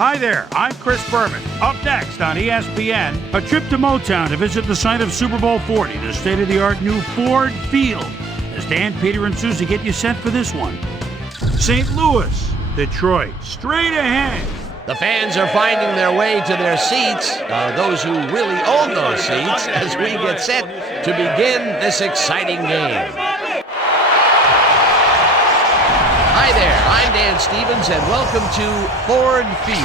Hi there, I'm Chris Berman. Up next on ESPN, a trip to Motown to visit the site of Super Bowl 40, the state-of-the-art new Ford Field. As Dan, Peter, and Susie get you set for this one. St. Louis, Detroit, straight ahead. The fans are finding their way to their seats, those who really own those seats, as we get set to begin this exciting game. Hi there, I'm Dan Stevens, and welcome to Ford Field.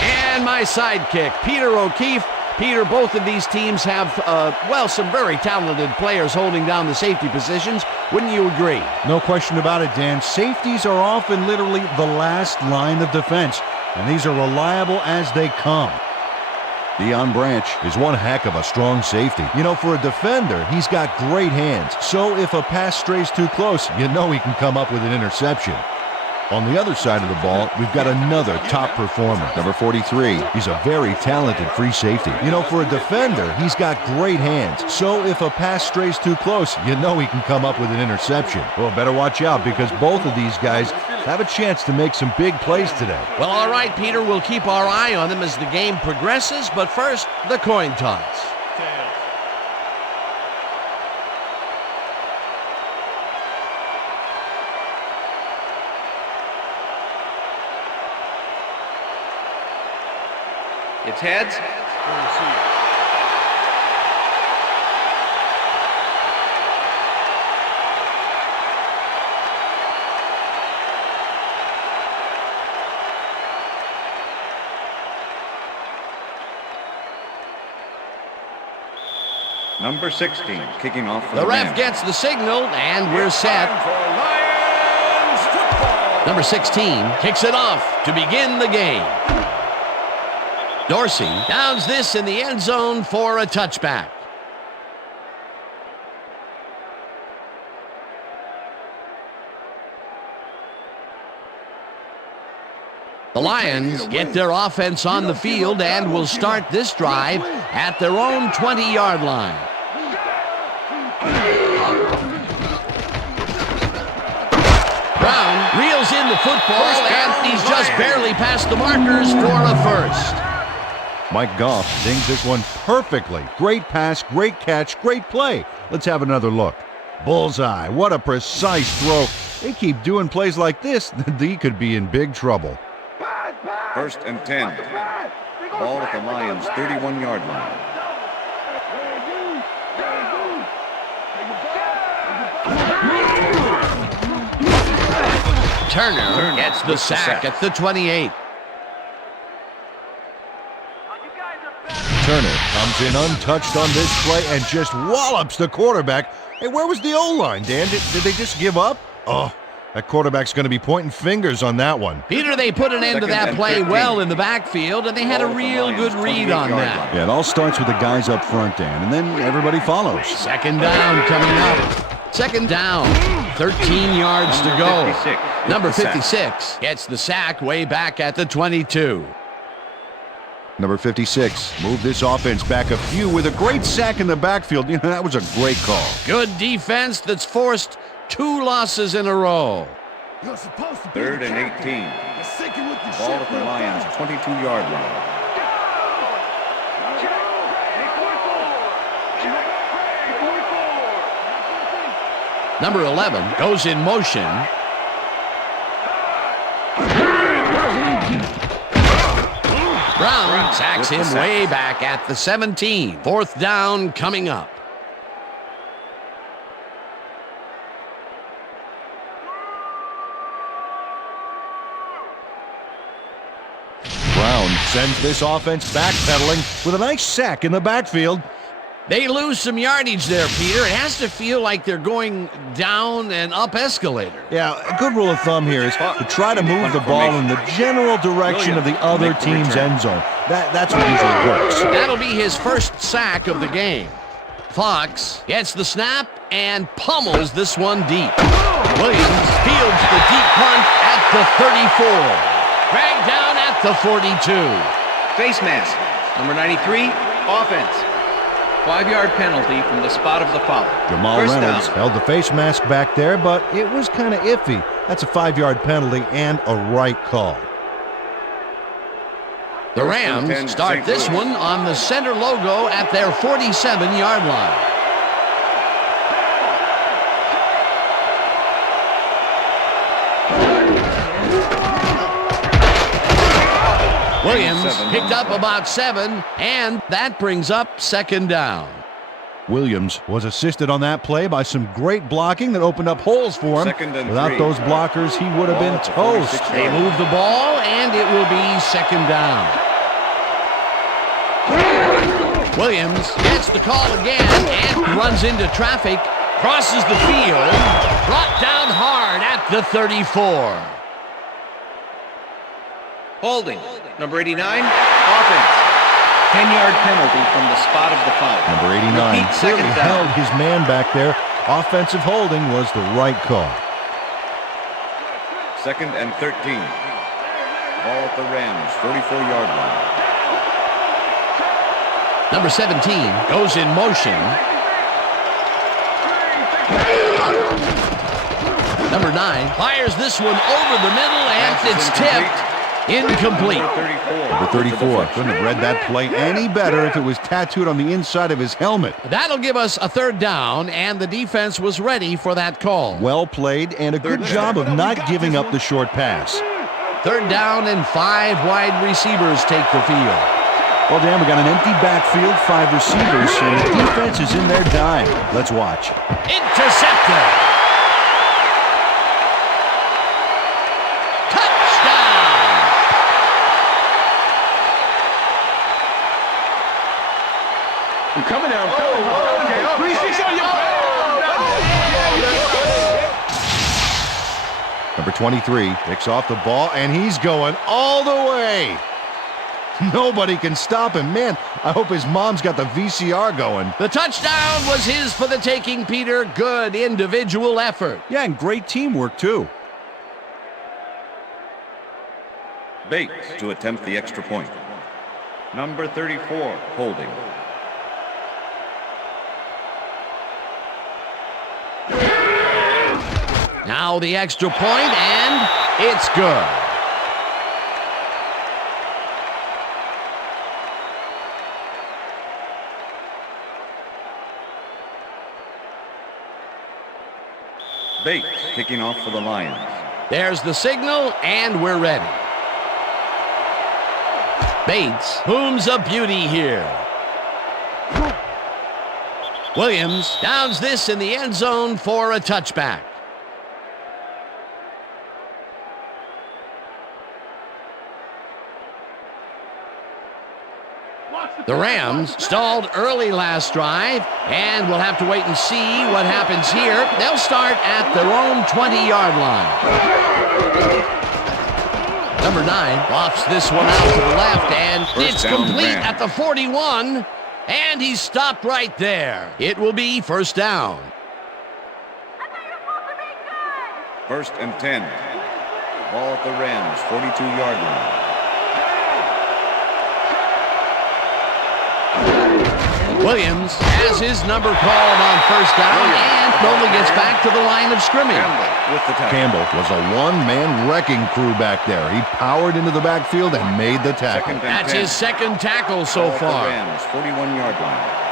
And my sidekick, Peter O'Keefe. Peter, both of these teams have, some very talented players holding down the safety positions. Wouldn't you agree? No question about it, Dan. Safeties are often literally the last line of defense, and these are reliable as they come. Deion Branch is one heck of a strong safety. You know, for a defender, he's got great hands. So if a pass strays too close, you know he can come up with an interception. On the other side of the ball, we've got another top performer, number 43. He's a very talented free safety. You know, for a defender, he's got great hands. So if a pass strays too close, you know he can come up with an interception. Well, better watch out because both of these guys have a chance to make some big plays today. Well, all right, Peter, we'll keep our eye on them as the game progresses, but first, the coin toss. It's heads. Number 16, kicking off for the ref gets the signal, and we're set. Number 16 kicks it off to begin the game. Dorsey downs this in the end zone for a touchback. The Lions get their offense on the field and will start this drive at their own 20-yard line. Brown reels in the football, and he's just barely past the markers for a first. Mike Goff dings this one perfectly. Great pass, great catch, great play. Let's have another look. Bullseye, what a precise throw. They keep doing plays like this, they could be in big trouble. 1st and 10. Ball at the Lions' 31-yard line. Turner gets the sack at the 28. Turner comes in untouched on this play and just wallops the quarterback. Hey, where was the O-line, Dan? Did they just give up? Oh, that quarterback's going to be pointing fingers on that one. Peter, they put an end to that play well in the backfield, and they had a real good read on that. Yeah, it all starts with the guys up front, Dan, and then everybody follows. Second down coming up. Second down, 13 yards to go. Number 56 gets the sack way back at the 22. Number 56 moved this offense back a few with a great sack in the backfield. You know, that was a great call. Good defense that's forced 2 losses in a row. 3rd and 18. Ball at the Lions' 22-yard line. Number 11 goes in motion. Brown sacks him way back at the 17. 4th down coming up. Brown sends this offense backpedaling with a nice sack in the backfield. They lose some yardage there, Peter. It has to feel like they're going down an up escalator. Yeah, a good rule of thumb here is to try to move the ball in the general direction of the other team's end zone. That's what usually works. That'll be his first sack of the game. Fox gets the snap and pummels this one deep. Williams fields the deep punt at the 34. Dragged down at the 42. Face mask. Number 93, offense. 5-yard penalty from the spot of the foul. Jamal Reynolds held the face mask back there, but it was kind of iffy. That's a 5-yard penalty and a right call. The Rams start this one on the center logo at their 47-yard line. Williams picked up about 7, and that brings up second down. Williams was assisted on that play by some great blocking that opened up holes for him. Without those blockers, he would have been toast. They move the ball, and it will be second down. Williams gets the call again and runs into traffic, crosses the field, brought down hard at the 34. Holding. Number 89, offense. 10-yard penalty from the spot of the foul. Number 89 Repeat, second clearly down. held his man back there. Offensive holding was the right call. 2nd and 13. Ball at the Rams, 34-yard line. Number 17 goes in motion. Number 9 fires this one over the middle, and it's tipped. Incomplete. Number 34 couldn't have read that play any better if it was tattooed on the inside of his helmet. That'll give us a third down, and the defense was ready for that call. Well played, and a good job of not giving up the short pass. Third down, and 5 wide receivers take the field. Well, Dan, we got an empty backfield, 5 receivers, and the defense is in their dime. Let's watch. Intercepted. Coming down. Number 23 picks off the ball, and he's going all the way. Nobody can stop him. Man, I hope his mom's got the VCR going. The touchdown was his for the taking, Peter. Good individual effort. Yeah, and great teamwork, too. Bates to attempt the extra point. Number 34, holding. Now the extra point, and it's good. Bates kicking off for the Lions. There's the signal, and we're ready. Bates booms a beauty here. Williams downs this in the end zone for a touchback. The Rams stalled early last drive, and we'll have to wait and see what happens here. They'll start at their own 20-yard line. Number 9 lofts this one out to the left, and it's complete at the 41, and he's stopped right there. It will be first down. 1st and 10. Ball at the Rams, 42-yard line. Williams has his number called on first down and only gets back to the line of scrimmage. Campbell was a one-man wrecking crew back there. He powered into the backfield and made the tackle. That's his second tackle so far. Rams, 41-yard line.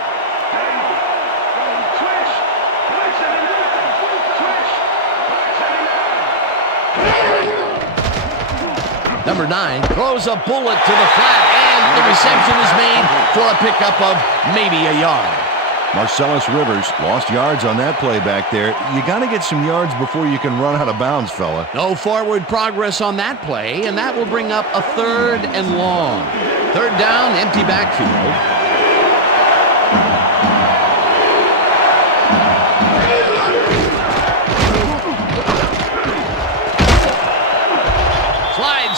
Number 9 throws a bullet to the flat, and the reception is made for a pickup of maybe a yard. Marcellus Rivers lost yards on that play back there. You got to get some yards before you can run out of bounds, fella. No forward progress on that play, and that will bring up a 3rd and long. Third down, empty backfield.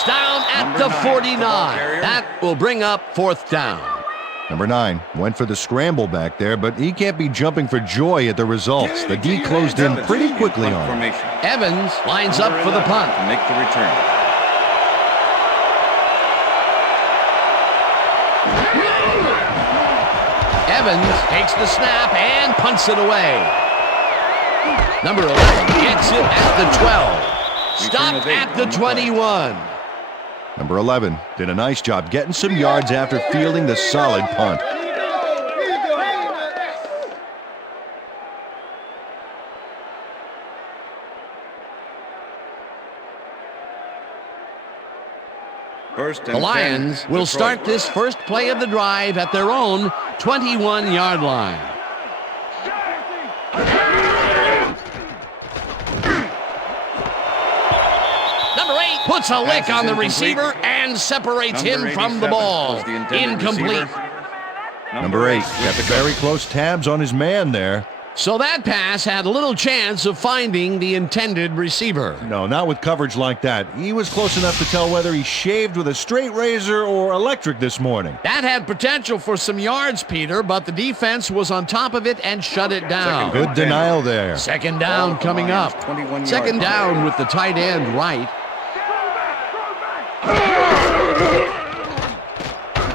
Down at the 49. That will bring up 4th down. Number 9 went for the scramble back there, but he can't be jumping for joy at the results. The D closed in pretty quickly on him. Evans lines up for the punt. To make the return. Evans takes the snap and punts it away. Number 11 gets it at the 12. Stopped at the 21. Number 11 did a nice job getting some yards after fielding the solid punt. The Lions will start this first play of the drive at their own 21-yard line. Number 8 puts a lick on the receiver and separates him from the ball. Incomplete. Number 8 kept very close tabs on his man there. So that pass had little chance of finding the intended receiver. No, not with coverage like that. He was close enough to tell whether he shaved with a straight razor or electric this morning. That had potential for some yards, Peter, but the defense was on top of it and shut it down. Good denial there. Second down coming up. Second down with the tight end right.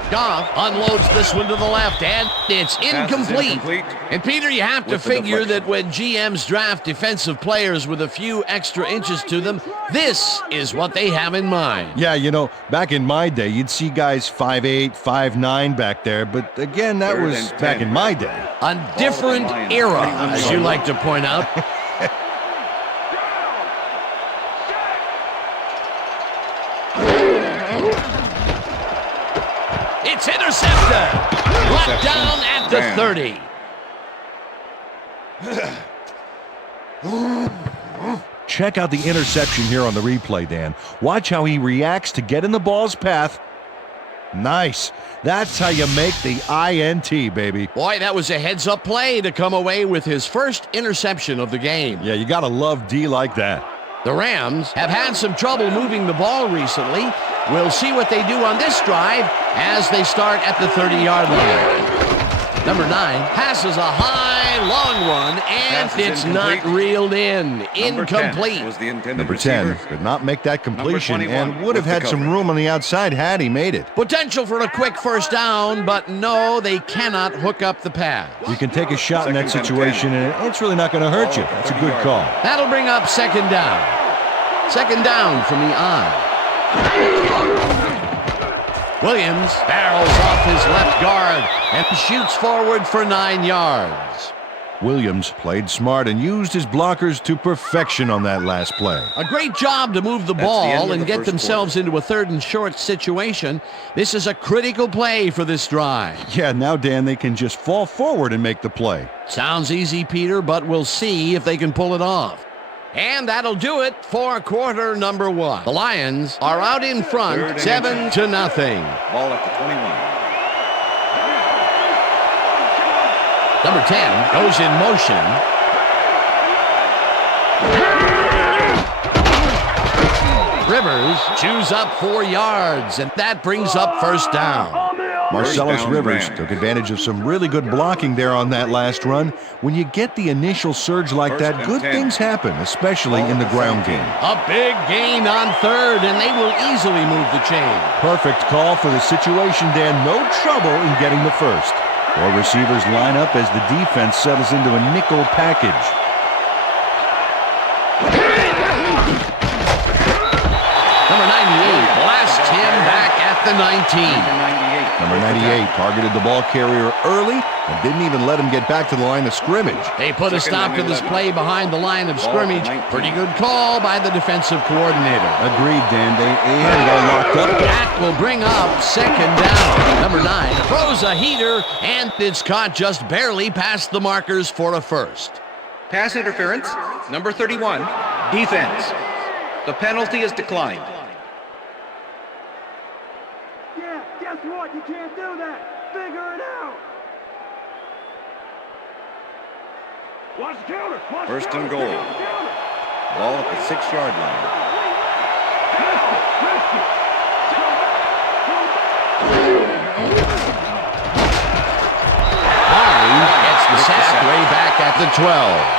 Goff unloads this one to the left, and it's incomplete. And Peter, you have to figure that when GMs draft defensive players with a few extra inches to them, this is what they have in mind. Yeah, you know, back in my day, you'd see guys 5'8", 5'9" back there, but again, that was back in my day. A different era, as you like to point out. It's intercepted. Brought down at the 30. Check out the interception here on the replay, Dan. Watch how he reacts to get in the ball's path. Nice. That's how you make the INT, baby. Boy, that was a heads-up play to come away with his first interception of the game. Yeah, you gotta love D like that. The Rams have had some trouble moving the ball recently. We'll see what they do on this drive as they start at the 30-yard line. Number 9 passes a high, long one, and it's not reeled in. Incomplete. Number 10 could not make that completion and would have had some room on the outside had he made it. Potential for a quick first down, but no, they cannot hook up the pass. You can take a shot in that situation, and it's really not going to hurt you. It's a good call. That'll bring up second down. Second down from the I. Williams barrels off his left guard and shoots forward for 9 yards. Williams played smart and used his blockers to perfection on that last play. A great job to move the ball and get themselves into a 3rd and short situation. This is a critical play for this drive. Yeah, now, Dan, they can just fall forward and make the play. Sounds easy, Peter, but we'll see if they can pull it off. And that'll do it for quarter number 1. The Lions are out in front, 7-0. Ball at the 21. Number 10 goes in motion. Rivers chews up 4 yards, and that brings up first down. Marcellus Rivers took advantage of some really good blocking there on that last run. When you get the initial surge like that, good things happen, especially in the ground game. A big gain on 3rd, and they will easily move the chain. Perfect call for the situation, Dan. No trouble in getting the first. 4 receivers line up as the defense settles into a nickel package. Number 98 blasts him back at the 19. Number 98 targeted the ball carrier early and didn't even let him get back to the line of scrimmage. They put a stop to this play behind the line of scrimmage. Pretty good call by the defensive coordinator. Agreed, Dan. They had it all locked up. That will bring up second down. Number 9 throws a heater, and it's caught just barely past the markers for a first. Pass interference, number 31, defense. The penalty is declined. Yeah, guess what? You can't do that. Figure it out. Watch the counter. First and goal. Ball at the 6-yard line. Barnes gets the sack way back at the 12.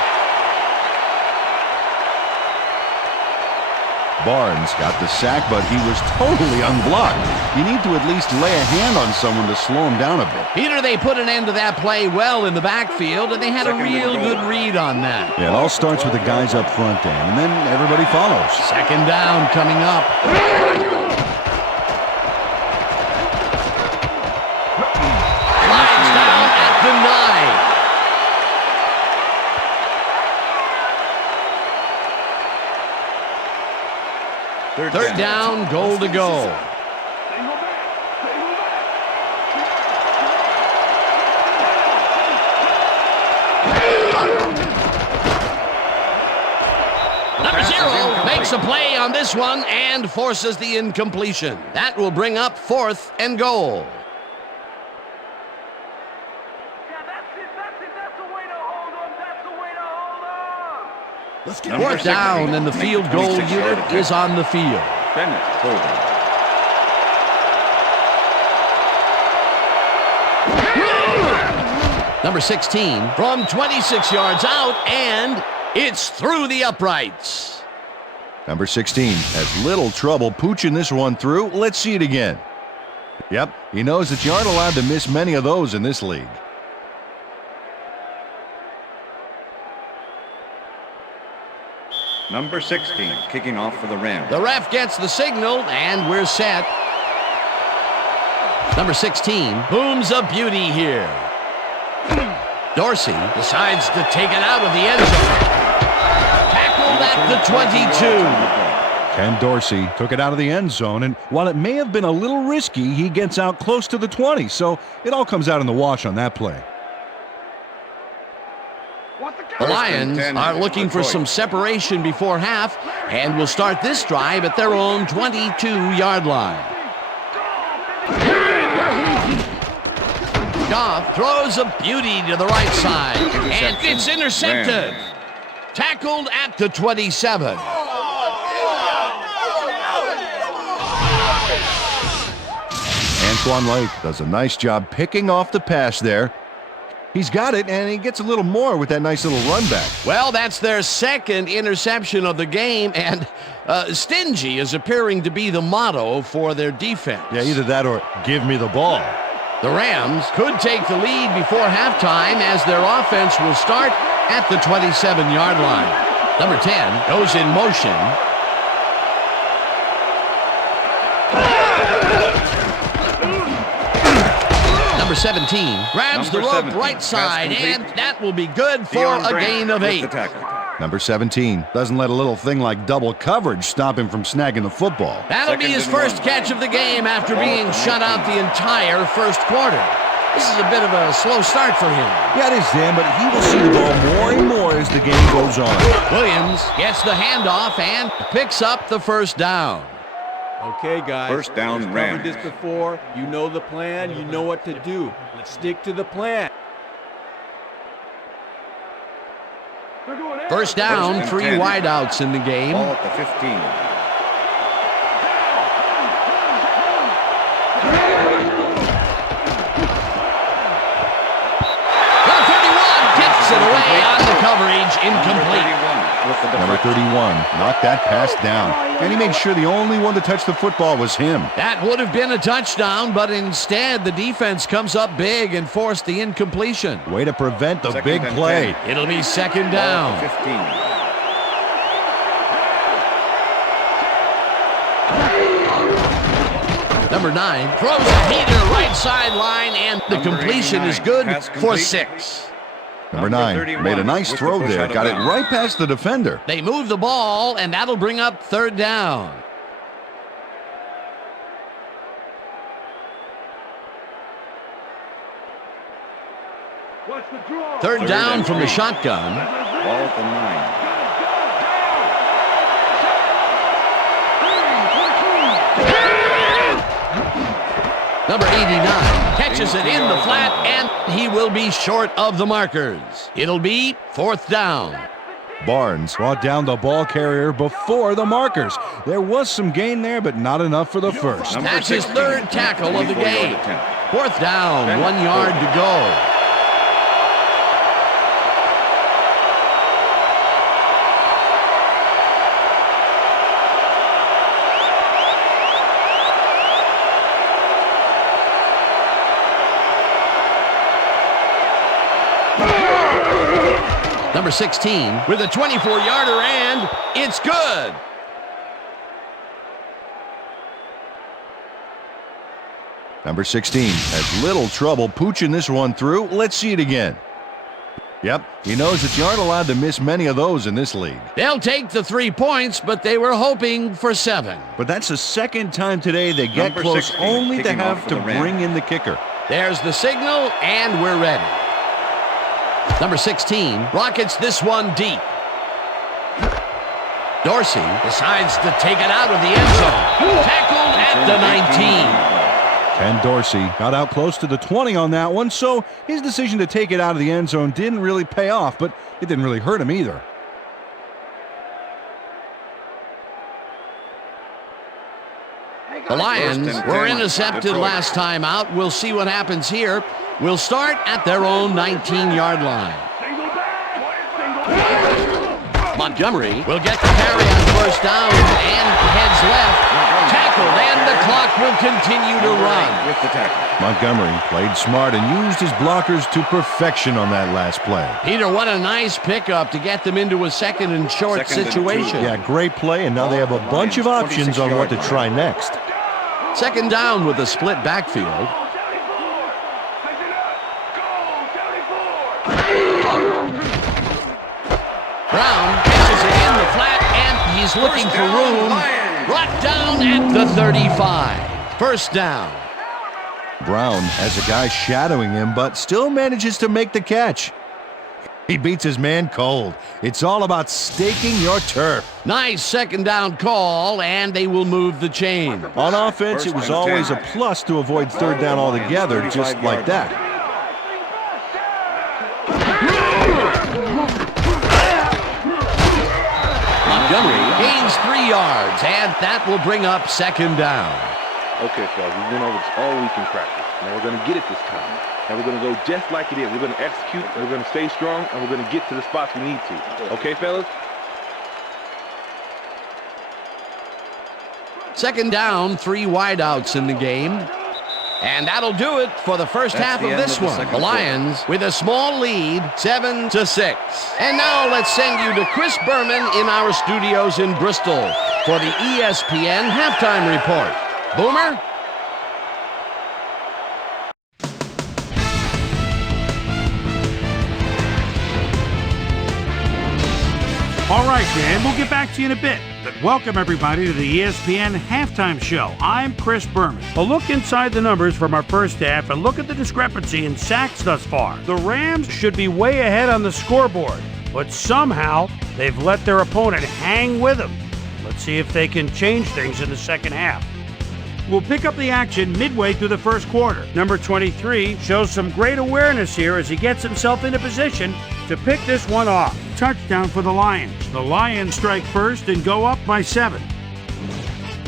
Barnes got the sack, but he was totally unblocked. You need to at least lay a hand on someone to slow him down a bit. Peter, they put an end to that play well in the backfield, and they had a real good read on that. Yeah, it all starts with the guys up front, Dan, and then everybody follows. Second down coming up. Third down, goal to go. Number 0 makes a play on this one and forces the incompletion. That will bring up 4th and goal. Fourth down, and the field goal unit is on the field. Bennett holding. Number 16 from 26 yards out, and it's through the uprights. Number 16 has little trouble pooching this one through. Let's see it again. Yep, he knows that you aren't allowed to miss many of those in this league. Number 16, kicking off for the Rams. The ref gets the signal, and we're set. Number 16 booms a beauty here. Dorsey decides to take it out of the end zone. Tackled at the 22. Ken Dorsey took it out of the end zone, and while it may have been a little risky, he gets out close to the 20, so it all comes out in the wash on that play. The Lions are looking for some separation before half and will start this drive at their own 22-yard line. Goff throws a beauty to the right side, and it's intercepted. Tackled at the 27. Antoine Lake does a nice job picking off the pass there. He's got it, and he gets a little more with that nice little run back. Well, that's their second interception of the game, and stingy is appearing to be the motto for their defense. Yeah, either that or give me the ball. The Rams could take the lead before halftime as their offense will start at the 27-yard line. Number 10 goes in motion. Number 17 grabs the rope right side, and that will be good for a gain of 8. Number 17 doesn't let a little thing like double coverage stop him from snagging the football. That'll be his first catch of the game after being shut out the entire first quarter. This is a bit of a slow start for him. Yeah, it is, Dan, but he will see the ball more and more as the game goes on. Williams gets the handoff and picks up the first down. Okay, guys. First down, You've Rams. covered this before. You know the plan. You know what to do. Let's stick to the plan. First down, First and 3 10. wideouts in the game. Ball at the 15. Number 31 gets it away on the coverage, incomplete. Number 31 knocked that pass down, and he made sure the only one to touch the football was him. That would have been a touchdown, but instead the defense comes up big and forced the incompletion. Way to prevent the Second big and play. 10. It'll be second Ball down. at the 15. Number 9 throws a heater right sideline, and the Number completion is 89, good pass for complete. 6. Number 9 31 made a nice with the throw push there. out of Got it bounds. right past the defender. They move the ball, and that'll bring up third down. Third down and from the 3. shotgun. Ball at the 9. Number 89 catches it in the flat, and he will be short of the markers. It'll be fourth down. Barnes brought down the ball carrier before the markers. There was some gain there, but not enough for the first. Number That's his 16, third tackle of the 24-yard game. attempt. Fourth down, 1 yard to go. Number 16 with a 24-yarder, and it's good. Number 16 has little trouble pooching this one through. Let's see it again. Yep, he knows that you aren't allowed to miss many of those in this league. They'll take the 3 points, but they were hoping for 7. But that's the second time today they get Number close 16, only to kicking off have for to the Rams. bring in the kicker. There's the signal, and we're ready. Number 16 rockets this one deep. Dorsey decides to take it out of the end zone. Tackled at the 19. Ken Dorsey got out close to the 20 on that one, so his decision to take it out of the end zone didn't really pay off, but it didn't really hurt him either. The Lions were intercepted last time out. We'll see what happens here. We'll start at their own 19-yard line. Montgomery will get the carry on first down and heads left. Tackled, and the clock will continue to run. With the tackle. Montgomery played smart and used his blockers to perfection on that last play. Peter, what a nice pickup to get them into a second and short Second and situation. 2. Yeah, great play, and now they have a bunch of options on what to try next. Second down with a split backfield. Brown catches it in the flat, and he's looking for room. Brought down at the 35. First down. Brown has a guy shadowing him, but still manages to make the catch. He beats his man cold. It's all about staking your turf. Nice second down call, and they will move the chain. On offense, it was always a plus to avoid third down altogether, just like that. Montgomery gains 3 yards, and that will bring up second down. Okay, fellas, we've been over this all week in practice. Now we're going to get it this time. And we're going to go just like it is. We're going to execute, and we're going to stay strong, and we're going to get to the spots we need to. Okay, fellas? Second down, 3 wideouts in the game. And that'll do it for the first half of this one. The Lions with a small lead, 7-6. And now let's send you to Chris Berman in our studios in Bristol for the ESPN Halftime Report. Boomer? All right, Dan, we'll get back to you in a bit. But welcome, everybody, to the ESPN Halftime Show. I'm Chris Berman. A look inside the numbers from our first half and look at the discrepancy in sacks thus far. The Rams should be way ahead on the scoreboard, but somehow they've let their opponent hang with them. Let's see if they can change things in the second half. We'll pick up the action midway through the first quarter. Number 23 shows some great awareness here as he gets himself into position to pick this one off. Touchdown for the Lions. The Lions strike first and go up by 7.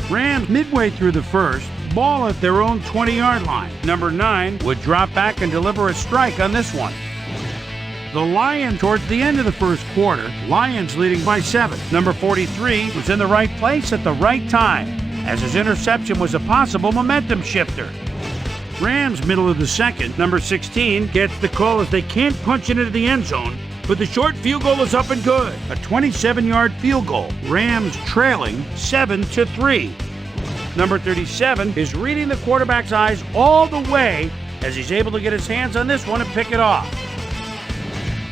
Rams midway through the first, ball at their own 20-yard line. Number 9 would drop back and deliver a strike on this one. The Lions towards the end of the first quarter, Lions leading by 7. Number 43 was in the right place at the right time, as his interception was a possible momentum shifter. Rams middle of the second, number 16 gets the call as they can't punch it into the end zone, but the short field goal is up and good. A 27-yard field goal. Rams trailing 7-3. Number 37 is reading the quarterback's eyes all the way as he's able to get his hands on this one and pick it off.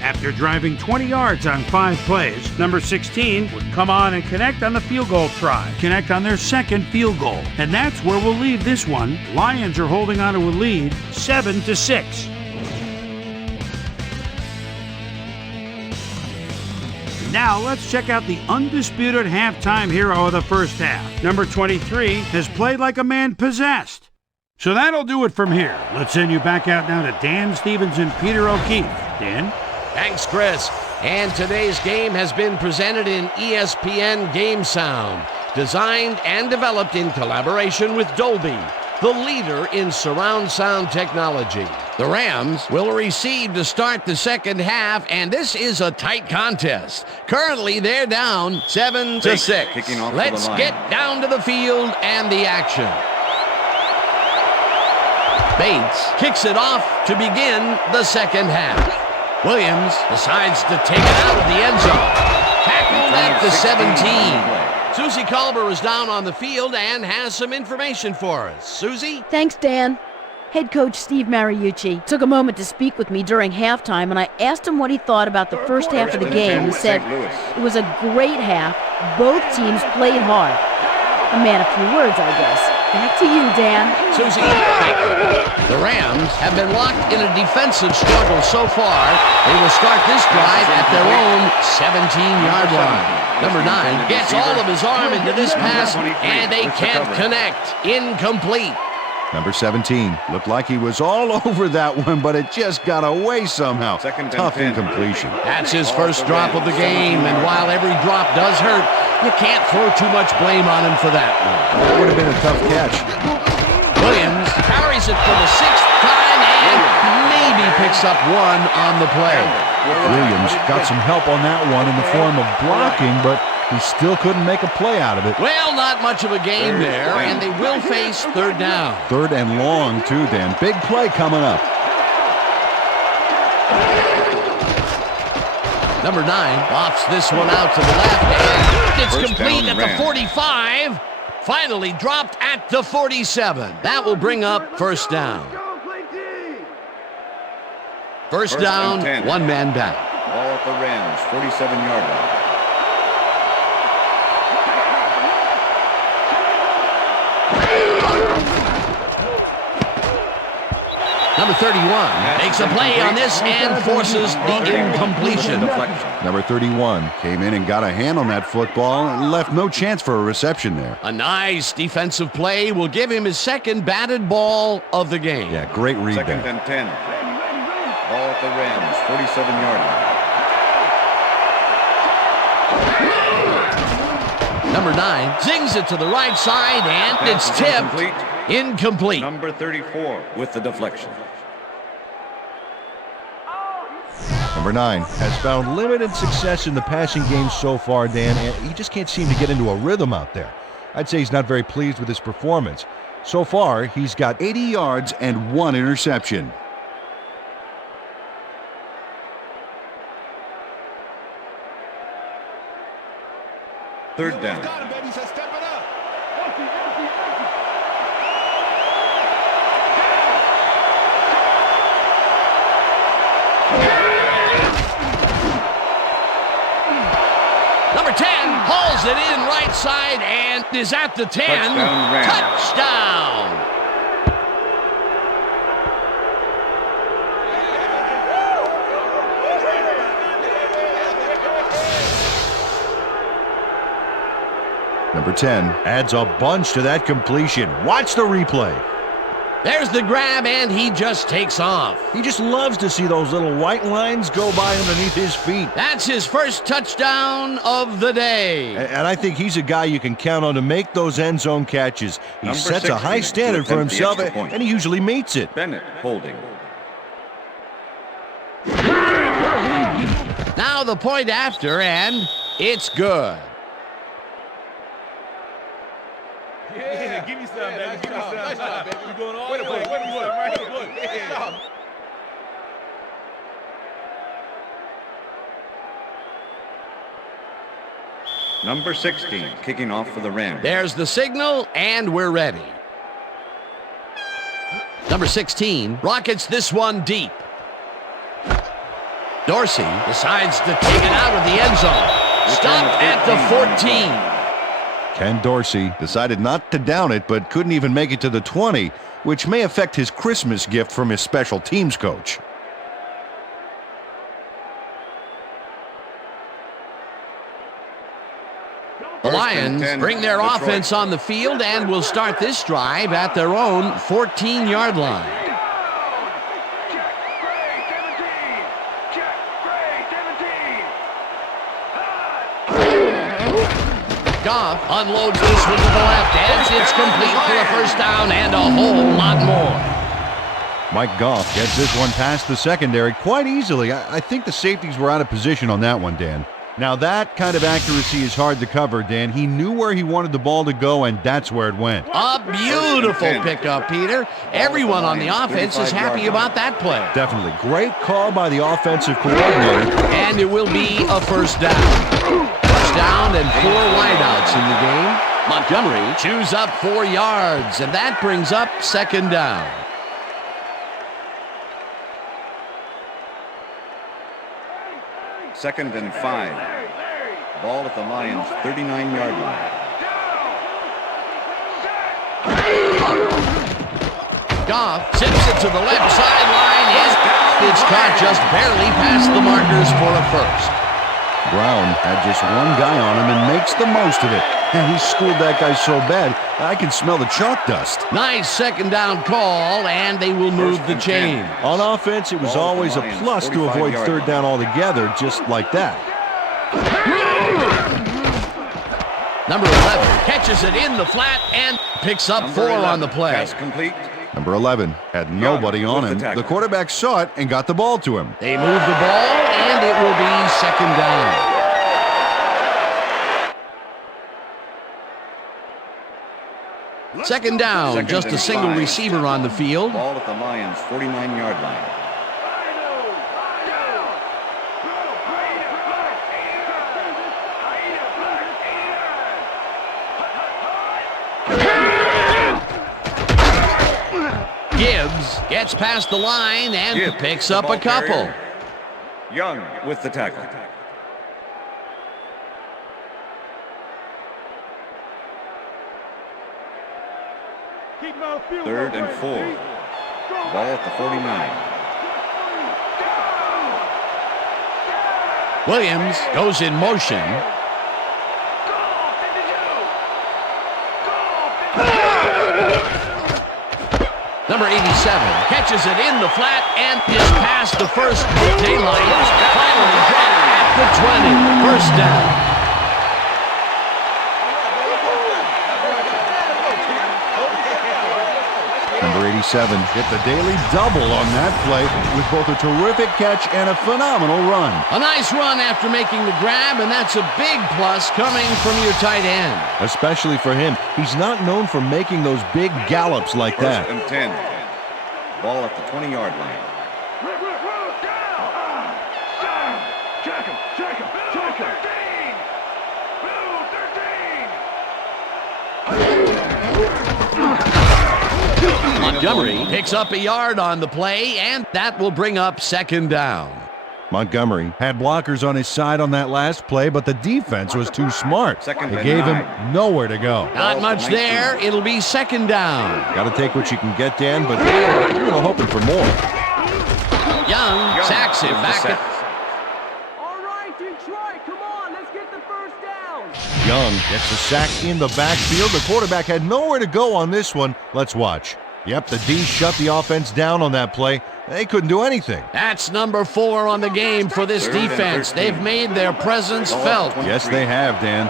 After driving 20 yards on 5 plays, number 16 would come on and connect on the field goal try. Connect on their second field goal. And that's where we'll leave this one. Lions are holding on to a lead, 7-6. Now let's check out the undisputed halftime hero of the first half. Number 23 has played like a man possessed. So that'll do it from here. Let's send you back out now to Dan Stevens and Peter O'Keefe. Dan? Thanks, Chris. And today's game has been presented in ESPN Game Sound, designed and developed in collaboration with Dolby, the leader in surround sound technology. The Rams will receive to start the second half, and this is a tight contest. Currently, they're down 7-6. Kicking off for the Let's Lions. get down to the field and the action. Bates kicks it off to begin the second half. Williams decides to take it out of the end zone. Tackled at the 17. Susie Culber is down on the field and has some information for us. Susie? Thanks, Dan. Head coach Steve Mariucci took a moment to speak with me during halftime, and I asked him what he thought about the first half of the game. He said it was a great half. Both teams played hard. A man of few words, I guess. Back to you, Dan. Susie, the Rams have been locked in a defensive struggle so far. They will start this drive at their own 17-yard line. Number 9 gets all of his arm into this pass, and they can't connect. Incomplete. Number 17 looked like he was all over that one, but it just got away somehow. Tough incompletion. That's his first drop of the game, and while every drop does hurt, you can't throw too much blame on him for that one. That would have been a tough catch. Williams carries it for the 6th time and maybe picks up one on the play. Williams got some help on that one in the form of blocking, but he still couldn't make a play out of it. Well, not much of a gain there, and they will face 3rd down. 3rd and long, too, Dan. Big play coming up. Number 9 lofts this one out to the left, and it's complete at the 45. Finally dropped at the 47. That will bring up 1st down. 1st down, 1 man down. Ball at the Rams, 47-yard line. Number 31 makes a play on this and forces the incompletion. Number 31 came in and got a hand on that football and left no chance for a reception there. A nice defensive play will give him his 2nd batted ball of the game. Yeah, great read there. 2nd and 10. Ball at the Rams, 47-yard line. Number 9 zings it to the right side, and it's tipped. Incomplete. Number 34 with the deflection. Number 9 has found limited success in the passing game so far, Dan, and he just can't seem to get into a rhythm out there. I'd say he's not very pleased with his performance. So far, he's got 80 yards and 1 interception. Third down. Number 10 hauls it in right side and is at the 10. Touchdown. Number 10 adds a bunch to that completion. Watch the replay. There's the grab, and he just takes off. He just loves to see those little white lines go by underneath his feet. That's his first touchdown of the day. And I think he's a guy you can count on to make those end zone catches. He sets a high standard for himself, and he usually meets it. Bennett holding. Now the point after, and it's good. Yeah, give me some, baby. Give me some. Nice job, baby. We're going all the way. Give me some right here. Look, yeah. Number 16 kicking off for the Rams. There's the signal, and we're ready. Number 16 rockets this one deep. Dorsey decides to take it out of the end zone. Stopped at the 14. Ken Dorsey decided not to down it, but couldn't even make it to the 20, which may affect his Christmas gift from his special teams coach. The Lions bring their offense on the field and will start this drive at their own 14-yard line. Goff unloads this one to the left edge. It's complete for a first down and a whole lot more. Mike Goff gets this one past the secondary quite easily. I think the safeties were out of position on that one, Dan. Now that kind of accuracy is hard to cover, Dan. He knew where he wanted the ball to go, and that's where it went. A beautiful pickup, Peter. Everyone on the offense is happy about that play. Definitely. Great call by the offensive coordinator. And it will be a first down. Down and 4 wideouts in the game. Montgomery chews up 4 yards, and that brings up second down. 2nd and 5. Ball at the Lions' 39-yard line. Goff zips it to the left sideline. It's caught just barely past the markers for a first. Brown had just one guy on him and makes the most of it. And he schooled that guy so bad, I can smell the chalk dust. Nice second down call, and they will move the chain. On offense, it was always a plus to avoid third down altogether, just like that. Number 11 catches it in the flat and picks up 4 on the play. Pass complete. Number 11 had nobody on him. The quarterback saw it and got the ball to him. They move the ball, and it will be second down. Second down, just a single receiver on the field. Ball at the Lions' 49-yard line. Gibbs gets past the line and picks up a couple. Young with the tackle. Third and 4. Ball at the 49. Williams goes in motion. Number 87 catches it in the flat and is past the first daylight. Finally dropped at the 20. First down. Number 87 hit the daily double on that play with both a terrific catch and a phenomenal run. A nice run after making the grab, and that's a big plus coming from your tight end. Especially for him. He's not known for making those big gallops like that. First and 10. Ball at the 20-yard line. Check him. Montgomery picks up a yard on the play, and that will bring up second down. Montgomery had blockers on his side on that last play, but the defense was too smart. It gave him nowhere to go. Not much there. It'll be second down. Got to take what you can get, Dan, but you're hoping for more. Young sacks him back at... All right, Detroit, come on, let's get the first down. Young gets a sack in the backfield. The quarterback had nowhere to go on this one. Let's watch. Yep, the D shut the offense down on that play. They couldn't do anything. That's number 4 on the game for this defense. They've made their presence felt. Yes, they have, Dan.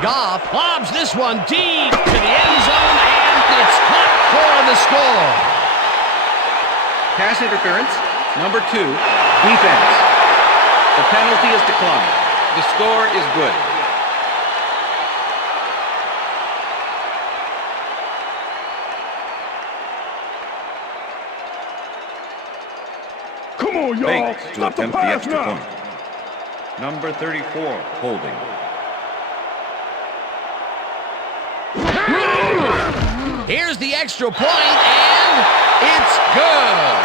Goff lobs this one deep to the end zone, and it's caught for the score. Pass interference, number 2, defense. The penalty is declined. The score is good. Come on, y'all. Bates to Stop attempt the the pass extra now. point. Number 34, holding. Here's the extra point, and it's good.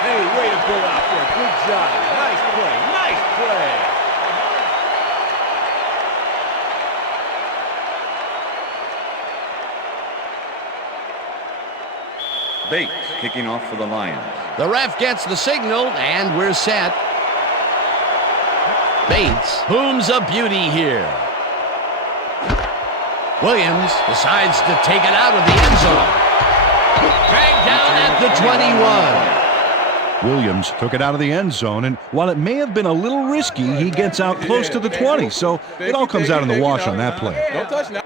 Hey, way to go out there. Good job. Nice play. Nice play. Bates kicking off for the Lions. The ref gets the signal, and we're set. Bates booms a beauty here. Williams decides to take it out of the end zone. Dragged down at the 21. Williams took it out of the end zone, and while it may have been a little risky, he gets out close to the 20, so it all comes out in the wash on that play. Don't touch now.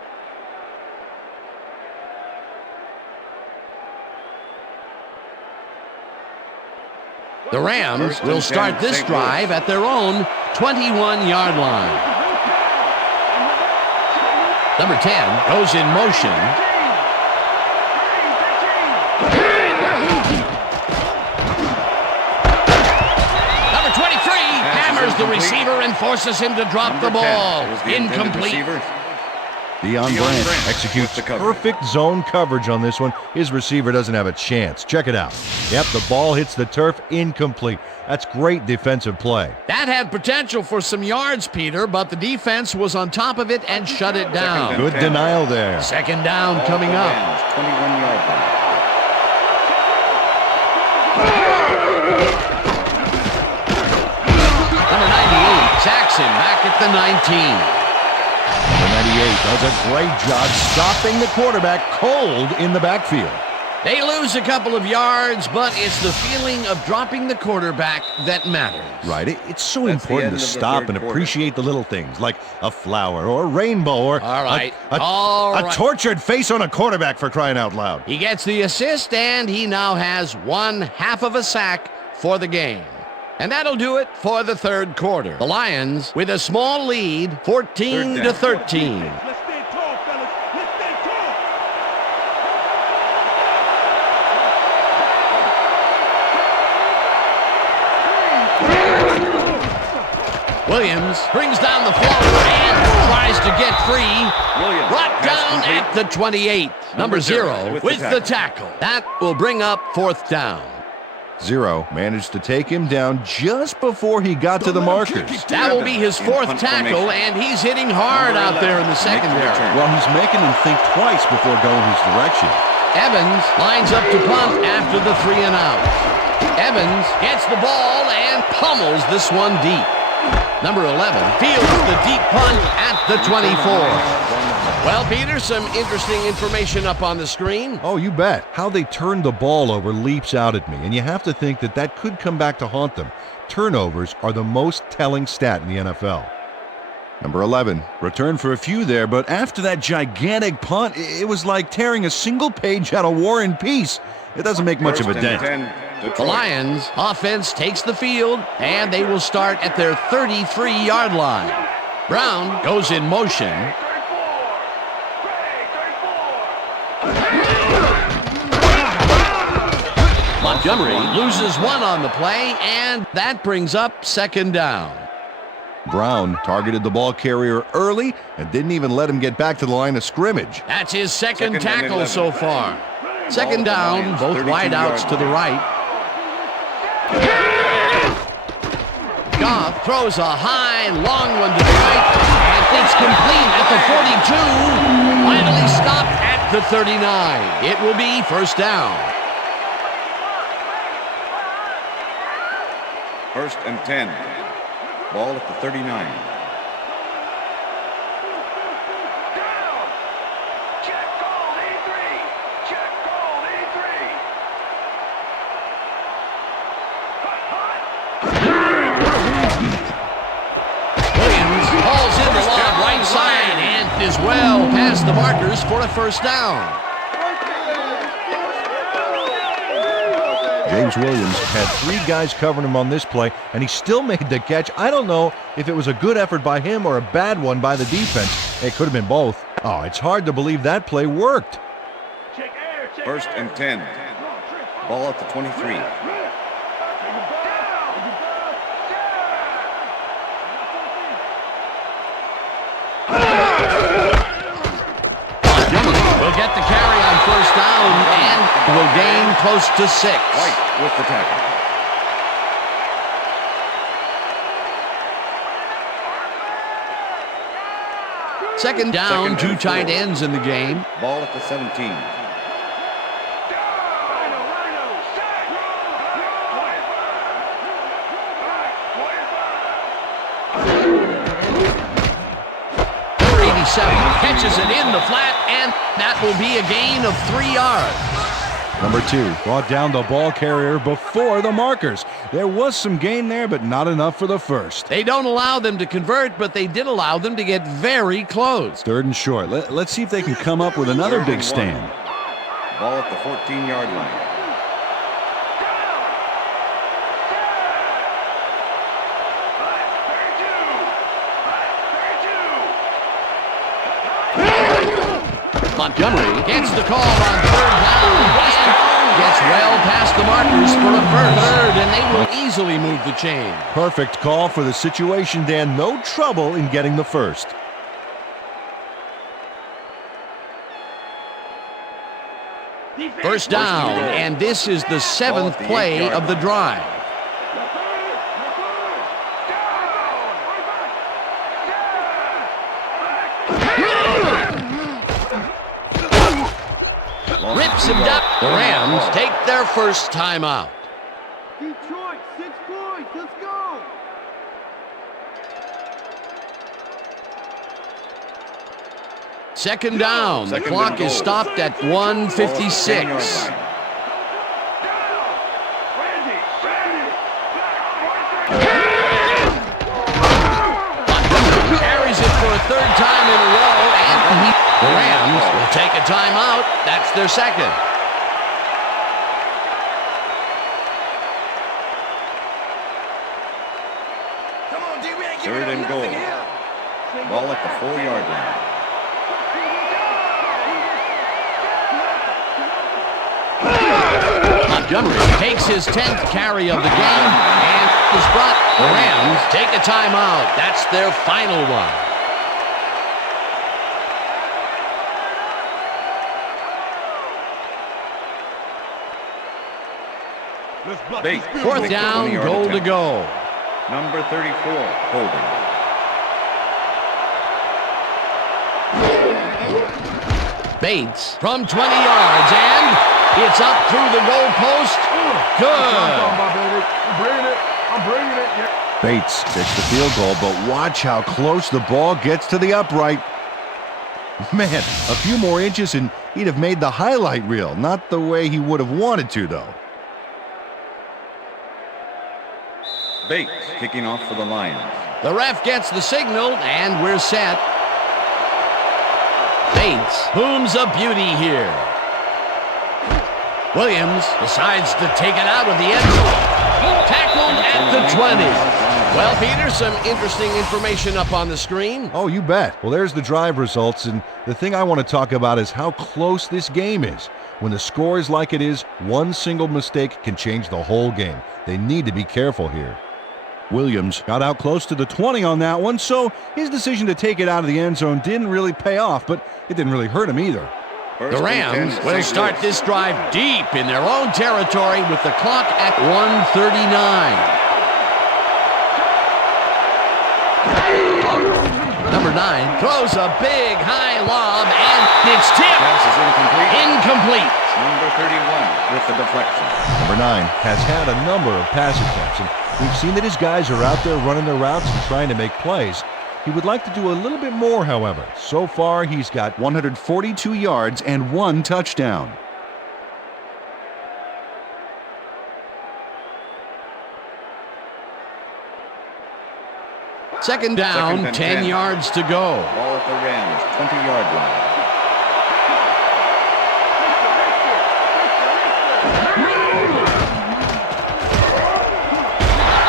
The Rams will start this drive at their own 21-yard line. Number 10 goes in motion. Number 23 hammers the receiver and forces him to drop the ball. Incomplete. Deion Branch executes perfect zone coverage on this one. His receiver doesn't have a chance. Check it out. Yep, the ball hits the turf, incomplete. That's great defensive play. That had potential for some yards, Peter, but the defense was on top of it and shut it down. Good denial there. Second down coming up. 21-yard line. Number 98, Jackson, back at the 19. Number 98 does a great job stopping the quarterback cold in the backfield. They lose a couple of yards, but it's the feeling of dropping the quarterback that matters. Right. It's so That's the important end to of the stop third and quarter. appreciate the little things, like a flower or a rainbow or All right. a tortured face on a quarterback, for crying out loud. He gets the assist, and he now has 1/2 of a sack for the game. And that'll do it for the third quarter. The Lions with a small lead, 14-13. Williams brings down the floor and tries to get free. Williams. Brought Pass down complete. at the 28. Number 0 with the tackle. That will bring up 4th down. 0 managed to take him down just before he got to the markers. That will be his 4th tackle, and he's hitting hard out there in the secondary. Well, he's making him think twice before going his direction. Evans lines up to punt after the 3 and out. Evans gets the ball and pummels this one deep. Number 11 fields the deep punt at the 24. Well, Peter, some interesting information up on the screen. Oh, you bet. How they turned the ball over leaps out at me, and you have to think that that could come back to haunt them. Turnovers are the most telling stat in the NFL. Number 11 returned for a few there, but after that gigantic punt, it was like tearing a single page out of War and Peace. It doesn't make much of a dent. The Lions offense takes the field, and they will start at their 33-yard line. Brown goes in motion. Montgomery loses 1 on the play, and that brings up 2nd down. Brown targeted the ball carrier early and didn't even let him get back to the line of scrimmage. That's his second Second and tackle 11. so far. Second down, both wideouts to the right. Goff throws a high, long one to the right, and it's complete at the 42. Finally stopped at the 39. It will be 1st down. 1st and 10. Ball at the 39. Williams hauls in the long right side and is well past the markers for a 1st down. James Williams had 3 guys covering him on this play, and he still made the catch. I don't know if it was a good effort by him or a bad one by the defense. It could have been both. Oh, it's hard to believe that play worked. 1st and 10. Ball at the 23. Will get the carry on 1st down and will gain close to 6. White with the tackle. Second down, Second 2 and tight 4. ends in the game. Ball at the 17. Catches it in the flat, and that will be a gain of 3 yards. Number 2 brought down the ball carrier before the markers. There was some gain there, but not enough for the 1st. They don't allow them to convert, but they did allow them to get very close. 3rd and short. Let's see if they can come up with another 3rd big and 1. stand. Ball at the 14-yard line. Montgomery gets the call on 3rd down and gets well past the markers for a 1st, and they will easily move the chain. Perfect call for the situation, Dan. No trouble in getting the 1st. First down, and this is the 7th play of the drive. Rips him down. The Rams take their first timeout. Detroit, 6 points. Let's go. Second down. The clock is stopped at 1:56. Carries it for a 3rd time in a row, and the Rams will take a timeout. That's their second. Third and goal. Ball at the 4-yard line. Montgomery takes his 10th carry of the game and is brought. The Rams take a timeout. That's their final one. Bates. 4th down, goal to go. Number 34, holding. Bates from 20 yards, and it's up through the goal post. Good. I'm bringing it. Yeah. Bates takes the field goal, but watch how close the ball gets to the upright. Man, a few more inches and he'd have made the highlight reel. Not the way he would have wanted to, though. Bates kicking off for the Lions. The ref gets the signal, and we're set. Bates booms a beauty here. Williams decides to take it out of the end zone. Tackled at the 20. Well, Peter, some interesting information up on the screen. Oh, you bet. Well, there's the drive results, and the thing I want to talk about is how close this game is. When the score is like it is, one single mistake can change the whole game. They need to be careful here. Williams got out close to the 20 on that one, so his decision to take it out of the end zone didn't really pay off, but it didn't really hurt him either. The Rams will start this drive deep in their own territory with the clock at 1:39. Number 9 throws a big high lob, and it's tipped. Pass is incomplete. Incomplete. Number 31 with the deflection. Number 9 has had a number of pass attempts, and we've seen that his guys are out there running their routes and trying to make plays. He would like to do a little bit more, however. So far, he's got 142 yards and 1 touchdown. Second down, 10 yards to go. Ball at the Rams, 20-yard line.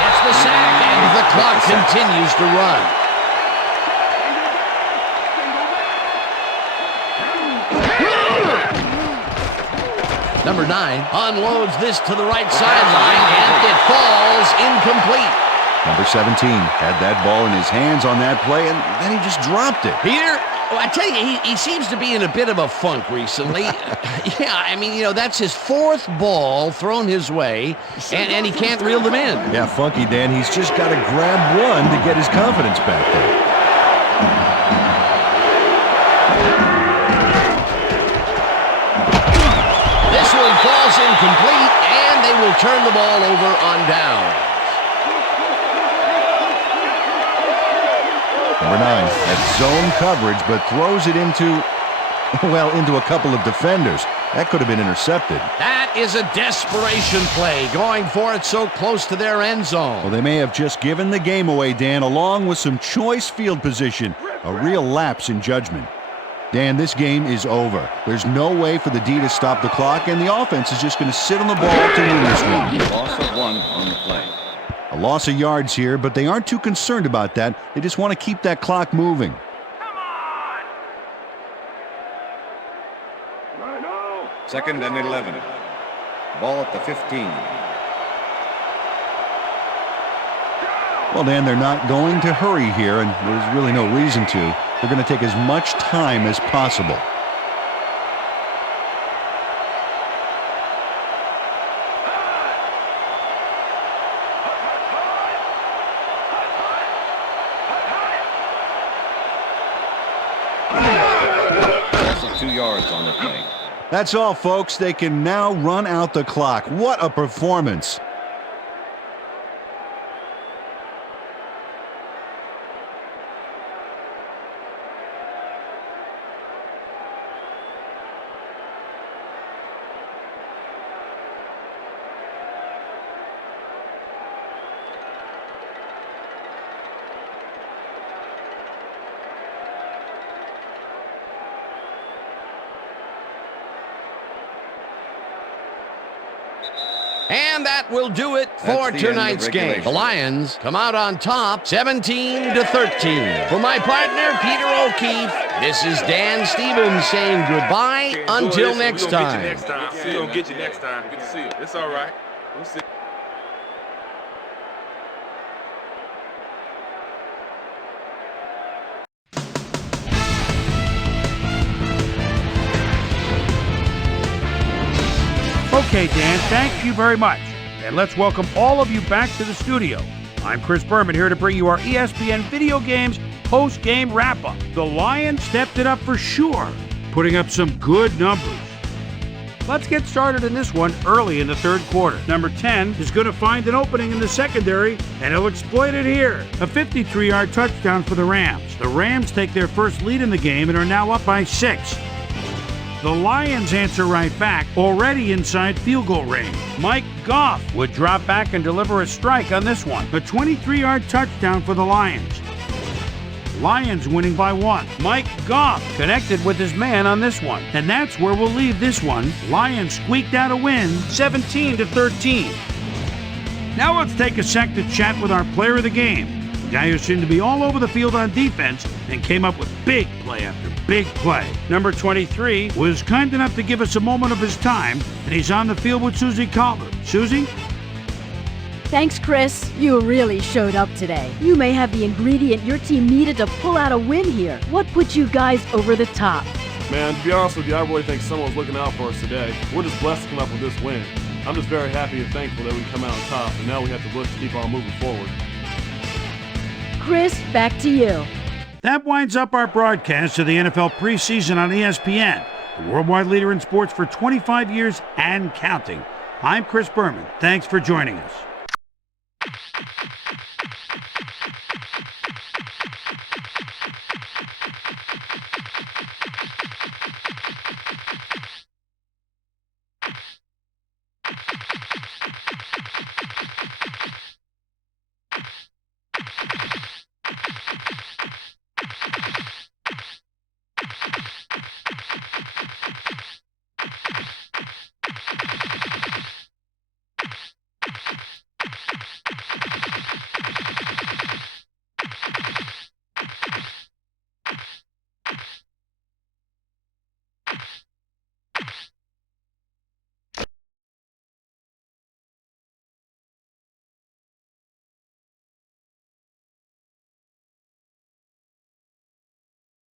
Gets the sack, and the clock continues to run. Number 9 unloads this to the right sideline, and it falls incomplete. Number 17 had that ball in his hands on that play, and then he just dropped it. Peter, I tell you, he seems to be in a bit of a funk recently. Yeah, I mean, that's his 4th ball thrown his way, and he can't reel them in. Yeah, funky, Dan. He's just got to grab one to get his confidence back there. This one falls incomplete, and they will turn the ball over on down. Number 9 has zone coverage, but throws it into a couple of defenders. That could have been intercepted. That is a desperation play, going for it so close to their end zone. Well, they may have just given the game away, Dan, along with some choice field position. A real lapse in judgment. Dan, this game is over. There's no way for the D to stop the clock, and the offense is just going to sit on the ball to win this one. Loss of 1 on the play. A loss of yards here, but they aren't too concerned about that. They just want to keep that clock moving. Second and 11. Ball at the 15. Well, Dan, they're not going to hurry here, and there's really no reason to. They're going to take as much time as possible. inning. That's all, folks. They can now run out the clock. What a performance. And that will do it for That's the end of tonight's game. regulation. The Lions come out on top, 17-13. For my partner, Peter O'Keefe, this is Dan Stevens saying goodbye until next time. We're going to get you next time. Good to see you. It's all right. We'll see. Okay, Dan, thank you very much. And let's welcome all of you back to the studio. I'm Chris Berman here to bring you our ESPN Video Games post-game wrap-up. The Lions stepped it up for sure, putting up some good numbers. Let's get started in this one early in the third quarter. Number 10 is going to find an opening in the secondary, and he'll exploit it here. A 53-yard touchdown for the Rams. The Rams take their first lead in the game and are now up by 6. The Lions answer right back, already inside field goal range. Mike Goff would drop back and deliver a strike on this one. A 23-yard touchdown for the Lions. Lions winning by 1. Mike Goff connected with his man on this one. And that's where we'll leave this one. Lions squeaked out a win, 17-13. Now let's take a sec to chat with our player of the game. The guy who seemed to be all over the field on defense and came up with big play after big play. Number 23 was kind enough to give us a moment of his time, and he's on the field with Susie Calder. Susie? Thanks, Chris. You really showed up today. You may have the ingredient your team needed to pull out a win here. What put you guys over the top? Man, to be honest with you, I really think someone's looking out for us today. We're just blessed to come up with this win. I'm just very happy and thankful that we come out on top, and now we have to look to keep on moving forward. Chris, back to you. That winds up our broadcast of the NFL preseason on ESPN, the worldwide leader in sports for 25 years and counting. I'm Chris Berman. Thanks for joining us.